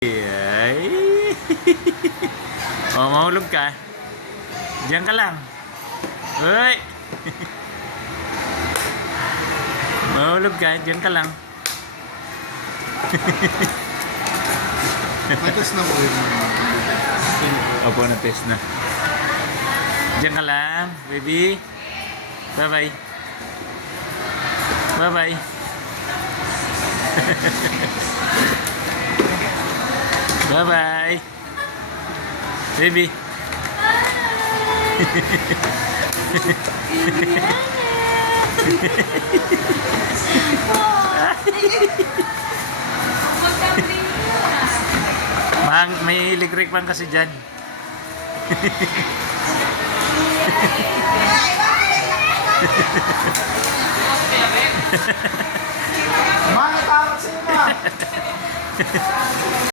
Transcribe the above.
Ay. O, mahulog ka. Diyan ka lang. Uy. Mahulog ka. Diyan ka lang. Matas na po yun. Opo, na-test na. Diyan ka lang, baby. Bye-bye. Bye-bye. Bye-bye. Baby. May electric fan kasi dyan. Mga tawag sa'yo na!